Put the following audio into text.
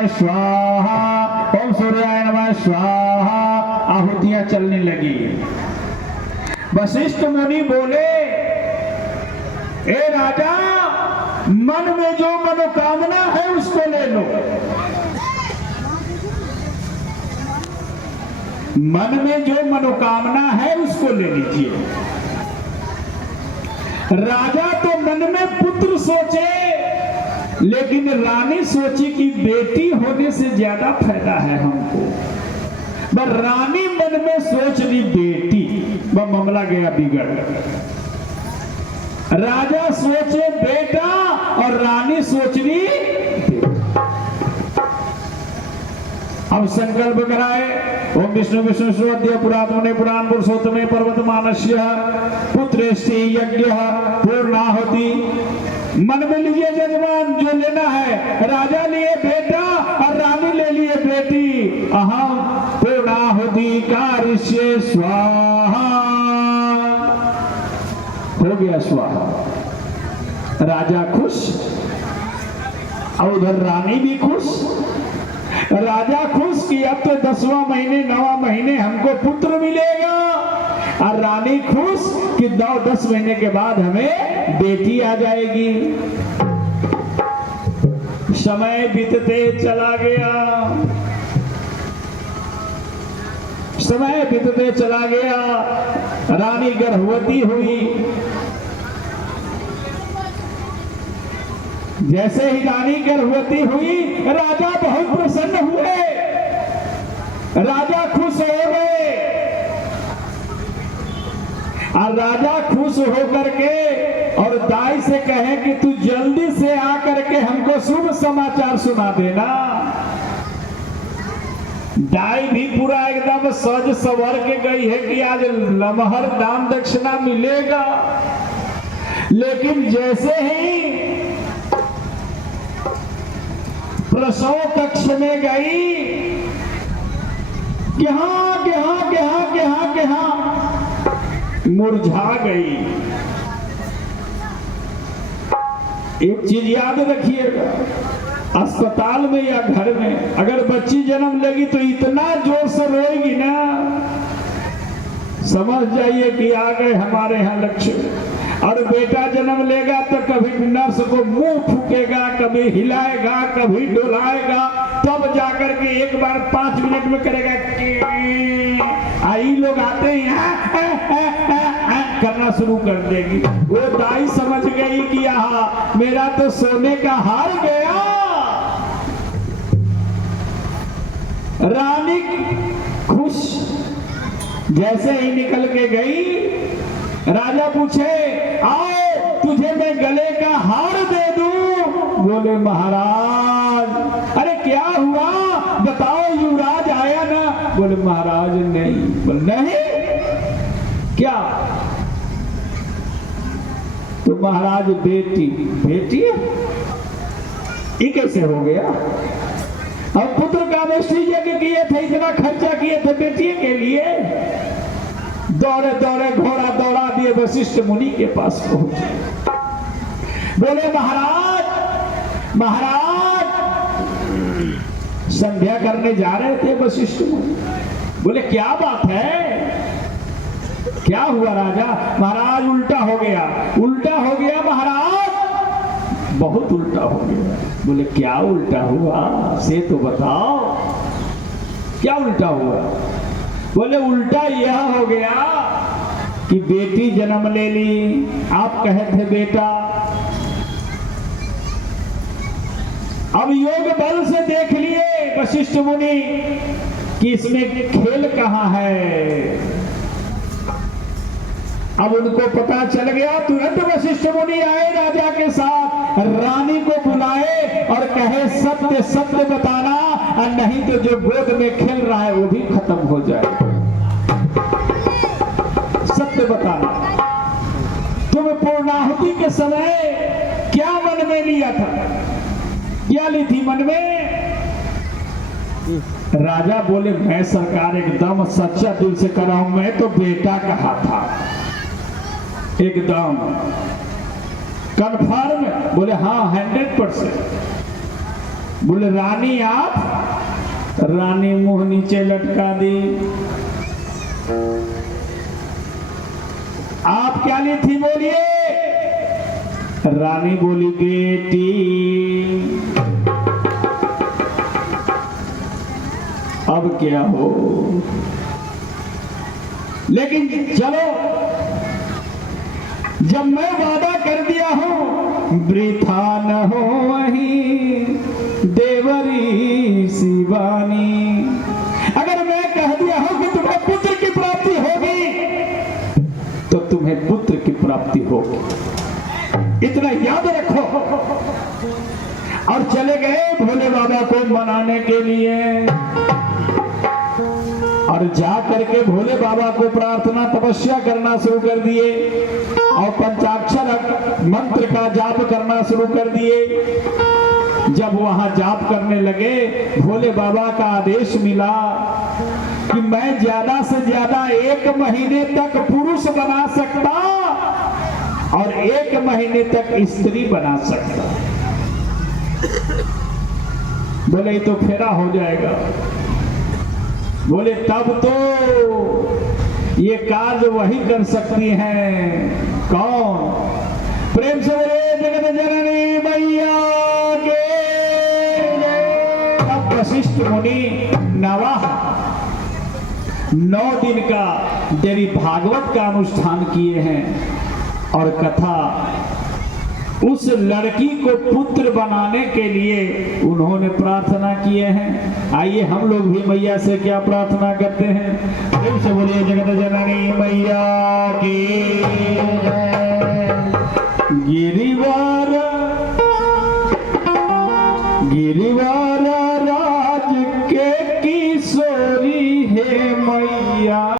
नमः स्वाहा, ओम सूर्याय नमः स्वाहा। आहुतियां चलने लगी। वशिष्ठ मुनि बोले, ए राजा, मन में जो मनोकामना है उसको ले लो। मन में जो मनोकामना है उसको ले लीजिए। राजा तो मन में पुत्र सोचे, लेकिन रानी सोची कि बेटी होने से ज्यादा फायदा है हमको। पर रानी मन में सोच ली बेटी, वह मामला गया बिगड़। राजा सोचे बेटा और रानी सोच ली बेटा। अब संकल्प कराए, ओम विष्णु विष्णु श्रोत्य पुरात्मने पुराण पुरुषोत्तमे पर्वतमानस्य पुत्रेष्टि यज्ञ पूर्णाहुति। मन में लीजिए जजमान जो लेना है। राजा लिए बेटा और रानी ले लिए बेटी। अहम पूर्णाहुति कारिष्ये स्वाहा। हो गया स्वाहा। राजा खुश और उधर रानी भी खुश। राजा खुश कि अब तो 10वां महीने 9वां महीने हमको पुत्र मिलेगा, और रानी खुश कि 9-10 महीने के बाद हमें बेटी आ जाएगी। समय बीतते चला गया, समय बीतते चला गया। रानी गर्भवती हुई। जैसे ही रानी गर्भवती हुई, राजा बहुत प्रसन्न हुए। राजा खुश हो गए, और राजा खुश होकर के और दाई से कहे कि तू जल्दी से आकर के हमको शुभ समाचार सुना देना। दाई भी पूरा एकदम सज सवर के गई है कि आज लमहर दान दक्षिणा मिलेगा। लेकिन जैसे ही प्रसव कक्ष में गई, मुरझा गई। एक चीज याद रखिएगा, अस्पताल में या घर में अगर बच्ची जन्म लेगी तो इतना जोर से रोएगी ना, समझ जाइए कि आ गए हमारे यहाँ लक्ष्य। और बेटा जन्म लेगा तो कभी नर्स को मुंह फूकेगा, कभी हिलाएगा, कभी डोलाएगा, तब जाकर के एक बार 5 मिनट में करेगा। आई लोग आते हैं करना शुरू कर देगी। वो दाई समझ गई कि यहाँ मेरा तो सोने का हार गया। रानी खुश। जैसे ही निकल के गई, राजा पूछे, आओ तुझे मैं गले का हार दे दूं। बोले महाराज, अरे क्या हुआ बताओ, युवराज आया ना। बोले महाराज नहीं। बोले नहीं क्या? तो महाराज बेटी। बेटी ये कैसे हो गया? अब पुत्र का निश्चय यज्ञ किए थे, इतना खर्चा किए थे बेटी के लिए। दौड़े दौड़े घोड़ा दौड़ा दिए, वशिष्ठ मुनि के पास पहुंचे। बोले महाराज, महाराज संध्या करने जा रहे थे वशिष्ठ मुनि। बोले क्या बात है, क्या हुआ राजा? महाराज उल्टा हो गया। उल्टा हो गया महाराज, बहुत उल्टा हो गया। बोले क्या उल्टा हुआ से तो बताओ, क्या उल्टा हुआ? बोले उल्टा यह हो गया कि बेटी जन्म ले ली, आप कहे थे बेटा। अब योग बल से देख लिए वशिष्ठ मुनि कि इसमें खेल कहां है। अब उनको पता चल गया। तुरंत वशिष्ठ मुनि आए राजा के साथ, रानी को बुलाए और कहे सत्य सत्य बताना, और नहीं तो जो गोद में खेल रहा है वो भी खत्म हो जाए। सत्य बताना। तुम पूर्णाहुति के समय क्या मन में लिया था? क्या ली थी मन में? राजा बोले मैं सरकार एकदम सच्चा दिल से कर रहा हूं, मैं तो बेटा कहा था एकदम कंफर्म। बोले हाँ 100%। बोले रानी आप? रानी मुंह नीचे लटका दी। आप क्या ली थी बोलिए? रानी बोली बेटी। अब क्या हो, लेकिन चलो, जब मैं वादा कर दिया हूं वृथा न हो वही देवरी शिवानी। अगर मैं कह दिया हूं कि तुम्हें पुत्र की प्राप्ति होगी तो तुम्हें पुत्र की प्राप्ति होगी, इतना याद रखो। और चले गए भोले बाबा को मनाने के लिए, और जा करके भोले बाबा को प्रार्थना तपस्या करना शुरू कर दिए और पंचाक्षर मंत्र का जाप करना शुरू कर दिए। जब वहां जाप करने लगे, भोले बाबा का आदेश मिला कि मैं ज्यादा से ज्यादा 1 महीने तक पुरुष बना सकता और 1 महीने तक स्त्री बना सकता। बोले तो फेरा हो जाएगा। बोले तब तो ये कार्य वही कर सकती हैं। कौन? प्रेम से बोले जगत जननी मैया के। अब वशिष्ठ मुनि नवाह 9 दिन का देवी भागवत का अनुष्ठान किए हैं और कथा उस लड़की को पुत्र बनाने के लिए उन्होंने प्रार्थना किए हैं। आइए हम लोग भी मैया से क्या प्रार्थना करते हैं। प्रेम से बोलिए जगत जननी मैया की। गिरिवार गिरिवार राज के किशोरी है मैया।